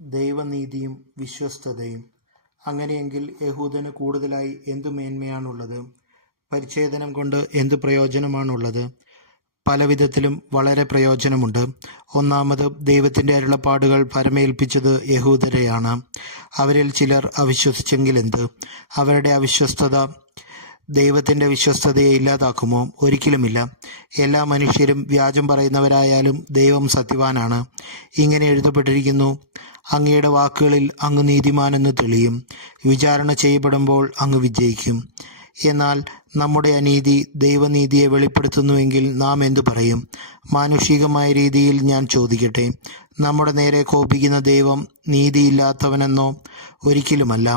ദൈവനീതിയും വിശ്വസ്തതയും. അങ്ങനെയെങ്കിൽ യഹൂദന് കൂടുതലായി എന്തു മേന്മയാണുള്ളത്? പരിച്ഛേദനം കൊണ്ട് എന്തു പ്രയോജനമാണുള്ളത്? പലവിധത്തിലും വളരെ പ്രയോജനമുണ്ട്. ഒന്നാമത്, ദൈവത്തിൻ്റെ അരുളപ്പാടുകൾ ഭരമേൽപ്പിച്ചത് യഹൂദരെയാണ്. അവരിൽ ചിലർ അവിശ്വസിച്ചെങ്കിലെന്ത്? അവരുടെ അവിശ്വസ്തത ദൈവത്തിൻ്റെ വിശ്വസ്തതയെ ഇല്ലാതാക്കുമോ? ഒരിക്കലുമില്ല. എല്ലാ മനുഷ്യരും വ്യാജം പറയുന്നവരായാലും ദൈവം സത്യവാനാണ്. ഇങ്ങനെ എഴുതപ്പെട്ടിരിക്കുന്നു: അങ്ങയുടെ വാക്കുകളിൽ അങ്ങ് നീതിമാനെന്ന് തെളിയും, വിചാരണ ചെയ്യപ്പെടുമ്പോൾ അങ്ങ് വിജയിക്കും. എന്നാൽ നമ്മുടെ അനീതി ദൈവനീതിയെ വെളിപ്പെടുത്തുന്നുവെങ്കിൽ നാം എന്തു പറയും? മാനുഷികമായ രീതിയിൽ ഞാൻ ചോദിക്കട്ടെ, നമ്മുടെ നേരെ കോപിക്കുന്ന ദൈവം നീതിയില്ലാത്തവനെന്നോ? ഒരിക്കലുമല്ല.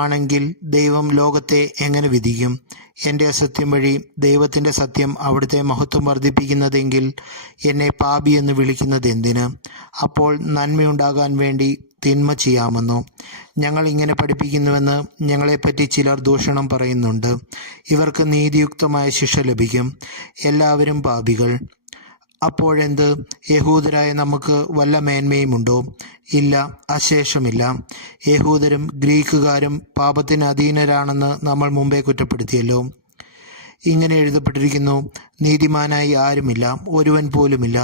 ആണെങ്കിൽ ദൈവം ലോകത്തെ എങ്ങനെ വിധിക്കും? എൻ്റെ അസത്യം വഴി ദൈവത്തിൻ്റെ സത്യം അവിടുത്തെ മഹത്വം വർദ്ധിപ്പിക്കുന്നതെങ്കിൽ എന്നെ പാപി എന്ന് വിളിക്കുന്നത് എന്തിന്? അപ്പോൾ നന്മയുണ്ടാകാൻ വേണ്ടി തിന്മ ചെയ്യാമെന്നോ? ഞങ്ങൾ ഇങ്ങനെ പഠിപ്പിക്കുന്നുവെന്ന് ഞങ്ങളെപ്പറ്റി ചിലർ ദൂഷണം പറയുന്നുണ്ട്. ഇവർക്ക് നീതിയുക്തമായ ശിക്ഷ ലഭിക്കും. എല്ലാവരും പാപികൾ. അപ്പോഴെന്ത്? യഹൂദരായ നമുക്ക് വല്ല മേന്മയുമുണ്ടോ? ഇല്ല, അശേഷമില്ല. യഹൂദരും ഗ്രീക്കുകാരും പാപത്തിന് അധീനരാണെന്ന് നമ്മൾ മുമ്പേ കുറ്റപ്പെടുത്തിയല്ലോ. ഇങ്ങനെ എഴുതപ്പെട്ടിരിക്കുന്നു: നീതിമാനായി ആരുമില്ല, ഒരുവൻ പോലുമില്ല.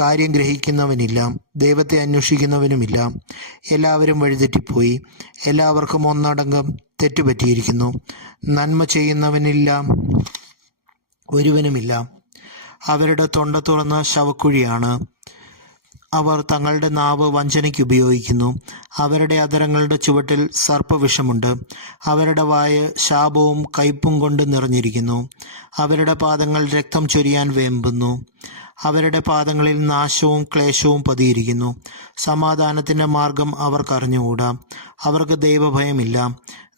കാര്യം ഗ്രഹിക്കുന്നവനില്ല, ദൈവത്തെ അന്വേഷിക്കുന്നവനുമില്ല. എല്ലാവരും വഴിതെറ്റിപ്പോയി, എല്ലാവർക്കും ഒന്നടങ്കം തെറ്റുപറ്റിയിരിക്കുന്നു. നന്മ ചെയ്യുന്നവനില്ല, ഒരുവനുമില്ല. അവരുടെ തൊണ്ട തുറന്ന ശവക്കുഴിയാണ്. അവർ തങ്ങളുടെ നാവ് വഞ്ചനയ്ക്ക് ഉപയോഗിക്കുന്നു. അവരുടെ അധരങ്ങളുടെ ചുവട്ടിൽ സർപ്പവിഷമുണ്ട്. അവരുടെ വായ് ശാപവും കയ്പും കൊണ്ട് നിറഞ്ഞിരിക്കുന്നു. അവരുടെ പാദങ്ങൾ രക്തം ചൊരിയാൻ വേമ്പുന്നു. അവരുടെ പാദങ്ങളിൽ നാശവും ക്ലേശവും പതിയിരിക്കുന്നു. സമാധാനത്തിൻ്റെ മാർഗം അവർക്കറിഞ്ഞുകൂടാ. അവർക്ക് ദൈവഭയമില്ല.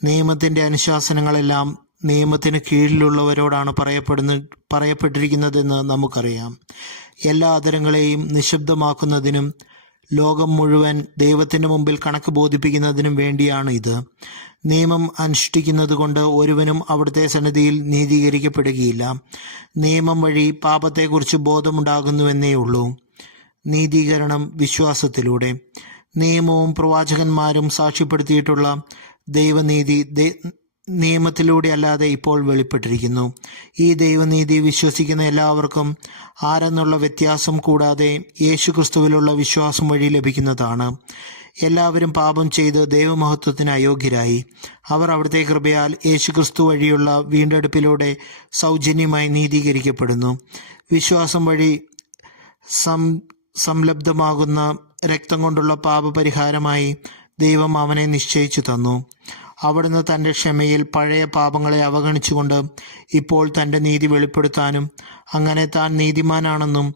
നിയമത്തിൻ്റെ അനുശാസനങ്ങളെല്ലാം നിയമത്തിന് കീഴിലുള്ളവരോടാണ് പറയപ്പെട്ടിരിക്കുന്നതെന്ന് നമുക്കറിയാം. എല്ലാ അധരങ്ങളെയും നിശബ്ദമാക്കുന്നതിനും ലോകം മുഴുവൻ ദൈവത്തിൻ്റെ മുമ്പിൽ കണക്ക് ബോധിപ്പിക്കുന്നതിനും വേണ്ടിയാണ് ഇത്. നിയമം അനുഷ്ഠിക്കുന്നത് കൊണ്ട് ഒരുവനും അവിടുത്തെ സന്നിധിയിൽ നീതീകരിക്കപ്പെടുകയില്ല. നിയമം വഴി പാപത്തെക്കുറിച്ച് ബോധമുണ്ടാകുന്നുവെന്നേ ഉള്ളൂ. നീതീകരണം വിശ്വാസത്തിലൂടെ. നിയമവും പ്രവാചകന്മാരും സാക്ഷ്യപ്പെടുത്തിയിട്ടുള്ള ദൈവനീതി നിയമത്തിലൂടെ അല്ലാതെ ഇപ്പോൾ വെളിപ്പെട്ടിരിക്കുന്നു. ഈ ദൈവനീതി വിശ്വസിക്കുന്ന എല്ലാവർക്കും ആരെന്നുള്ള വ്യത്യാസം കൂടാതെ യേശുക്രിസ്തുവിലുള്ള വിശ്വാസം വഴി ലഭിക്കുന്നതാണ്. എല്ലാവരും പാപം ചെയ്ത് ദൈവമഹത്വത്തിന് അയോഗ്യരായി. അവർ അവിടുത്തെ കൃപയാൽ യേശുക്രിസ്തു വഴിയുള്ള വീണ്ടെടുപ്പിലൂടെ സൗജന്യമായി നീതീകരിക്കപ്പെടുന്നു. വിശ്വാസം വഴി സംലബ്ധമാകുന്ന രക്തം കൊണ്ടുള്ള പാപപരിഹാരമായി ദൈവം അവനെ നിശ്ചയിച്ചു തന്നു. അവിടുന്ന് തൻ്റെ ക്ഷമയിൽ പഴയ പാപങ്ങളെ അവഗണിച്ചുകൊണ്ട് ഇപ്പോൾ തൻ്റെ നീതി വെളിപ്പെടുത്താനും അങ്ങനെ താൻ നീതിമാനാണെന്നും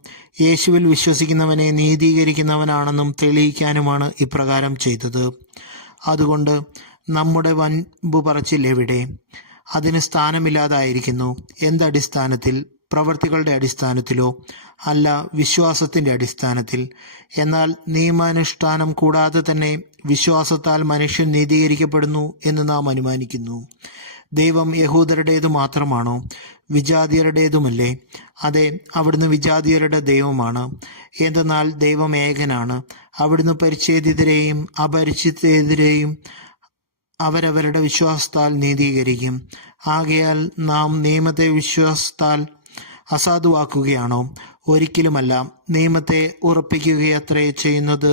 യേശുവിൽ വിശ്വസിക്കുന്നവനെ നീതീകരിക്കുന്നവനാണെന്നും തെളിയിക്കാനുമാണ് ഇപ്രകാരം ചെയ്തത്. അതുകൊണ്ട് നമ്മുടെ വൻപു പറച്ചിൽ എവിടെ? അതിന് സ്ഥാനമില്ലാതായിരിക്കുന്നു. എന്തടിസ്ഥാനത്തിൽ? പ്രവൃത്തികളുടെ അടിസ്ഥാനത്തിലോ? അല്ല, വിശ്വാസത്തിൻ്റെ അടിസ്ഥാനത്തിൽ. എന്നാൽ നിയമാനുഷ്ഠാനം കൂടാതെ തന്നെ വിശ്വാസത്താൽ മനുഷ്യൻ നീതീകരിക്കപ്പെടുന്നു എന്ന് നാം അനുമാനിക്കുന്നു. ദൈവം യഹൂദരുടേതു മാത്രമാണോ? വിജാതിയരുടേതുമല്ലേ? അതെ, അവിടുന്ന് വിജാതിയരുടെ ദൈവമാണ്. എന്തെന്നാൽ ദൈവം ഏകനാണ്. അവിടുന്ന് പരിച്ഛേദിതരെയും അപരിച്ഛേദിതരെയും അവരവരുടെ വിശ്വാസത്താൽ നീതീകരിക്കും. ആകയാൽ നാം നിയമത്തെ വിശ്വാസത്താൽ അസാധുവാക്കുകയാണോ? ഒരിക്കലുമല്ല, നിയമത്തെ ഉറപ്പിക്കുകയത്രേ ചെയ്യുന്നത്.